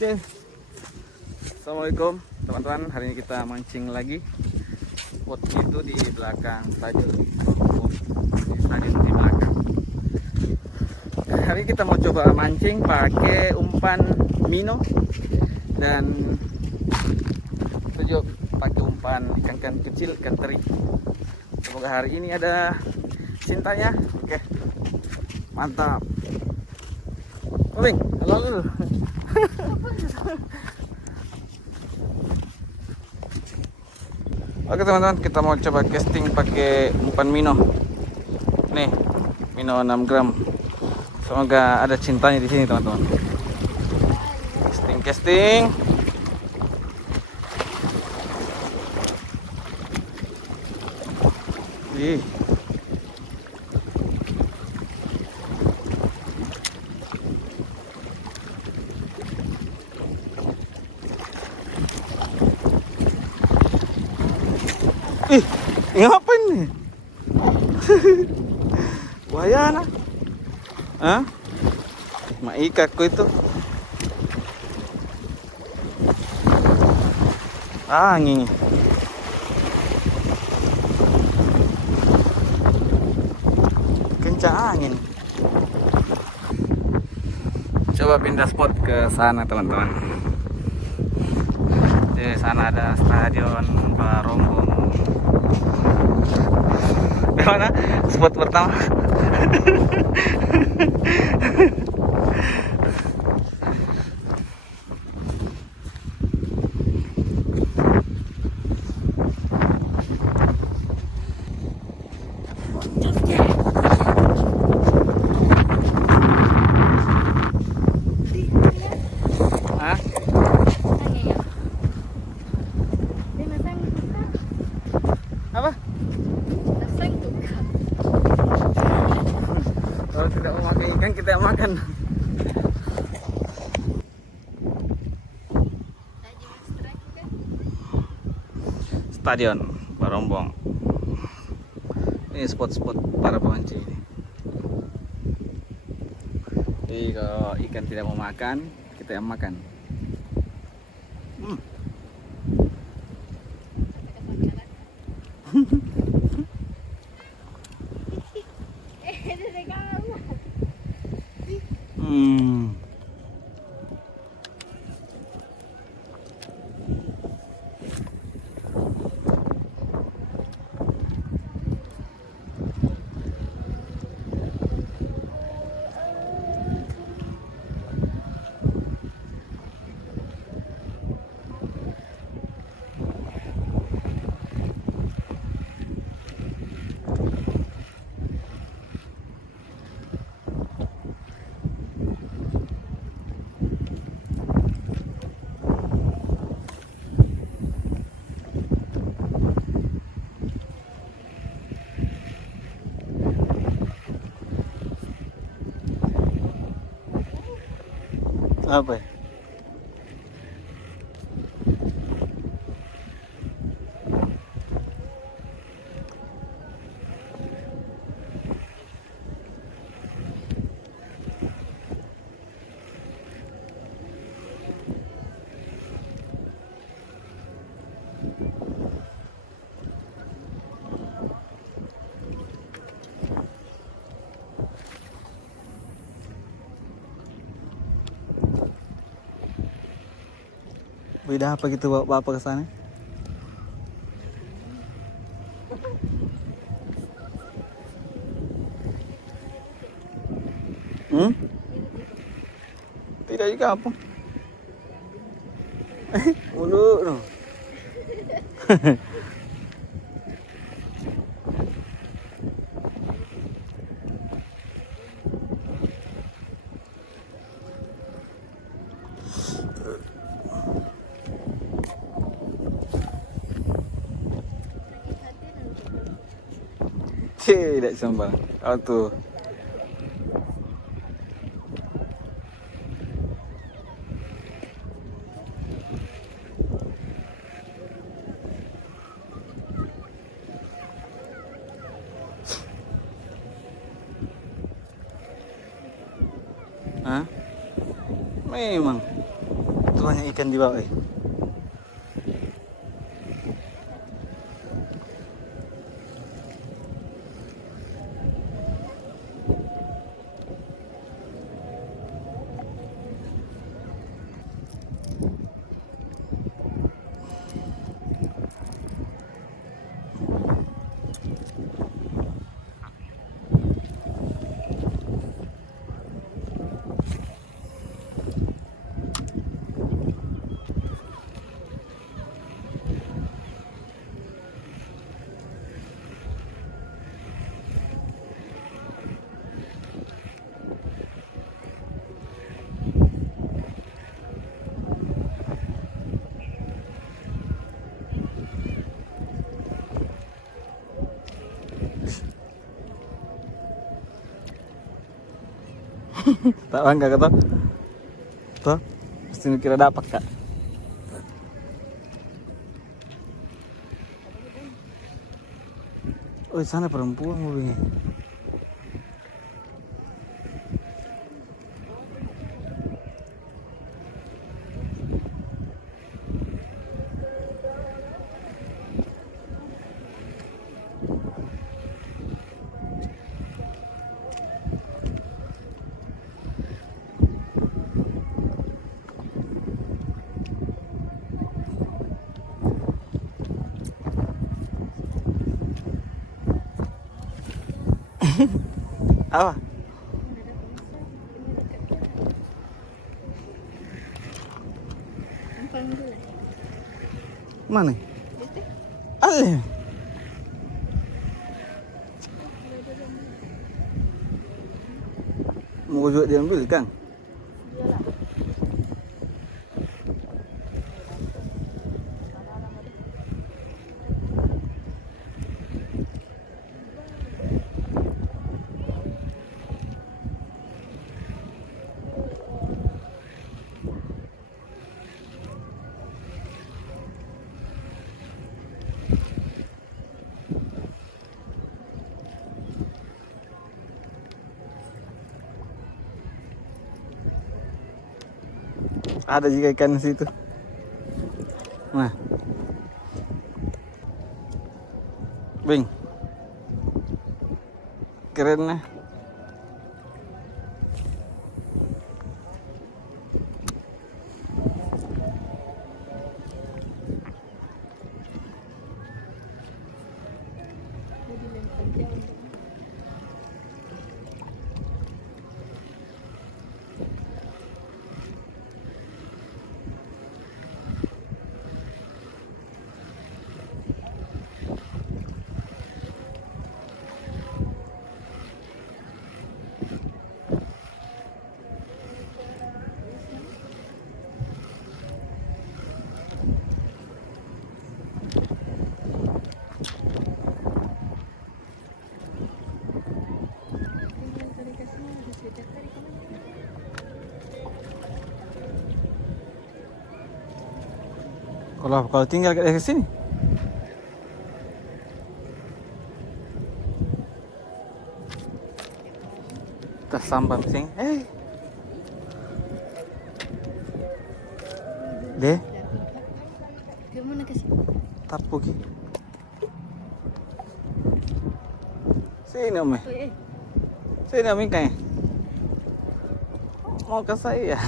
Oke, Assalamualaikum teman-teman. Hari ini kita mancing lagi. Spot itu di belakang stadion. Stadion di belakang. Hari ini kita mau coba mancing pakai umpan Mino dan tujuh pakai umpan ikan kecil, ikan teri. Semoga hari ini ada cintanya. Oke, mantap. Bing, halo. Oke teman-teman, kita mau coba casting pakai umpan Mino. Nih, Mino 6 gram. Semoga ada cintanya di sini teman-teman. Casting. Ih. Ih, ngapain nih? Buaya nah. Hah? Maikaku itu. Angin. Kencang angin. Coba pindah spot ke sana teman-teman. Di sana ada stadion Barombong. Gimana spot pertama? Hah? Apa? Kalau tidak mau makan ikan, kita makan. Stadion Barombong. Ini spot-spot para pemancing ini. Jadi kalau ikan tidak mau makan, kita yang makan. Apa ya? Beda apa gitu bapak ke sana? Tidak juga apa? Mulu no. Tidak sambal. Oh tuh. Hah? Memang Itu banyak ikan di bawah. Tak bangga kata. Tuh, pasti kira dapat kak. Oh, sana perempuan mobilnya. Apa? Mana? Ale. Mau juga diambil Kang? Ada juga ikan di situ. Nah, Bing, keren nah. Kalau tinggal ke sini. Tas sampah sing. Deh. Gimana ke sini? Tapu ki. Sini Om. Sini Om Ikan. Mau ke saya.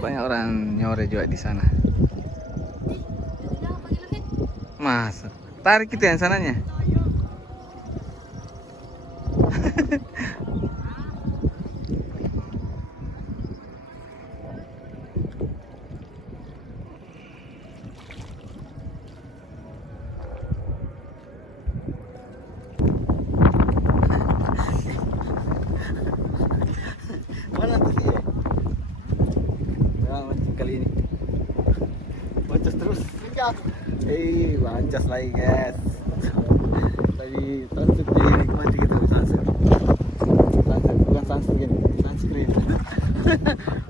Banyak orang nyore juga di sana. Mas, tarik itu yang sananya. Mana tuh dia? Memang mancing kali ini. Bancas terus. Bancas lagi guys. Tadi sunset di mancing itu sunset. Sunset bukan sunset gini. Sunset screen.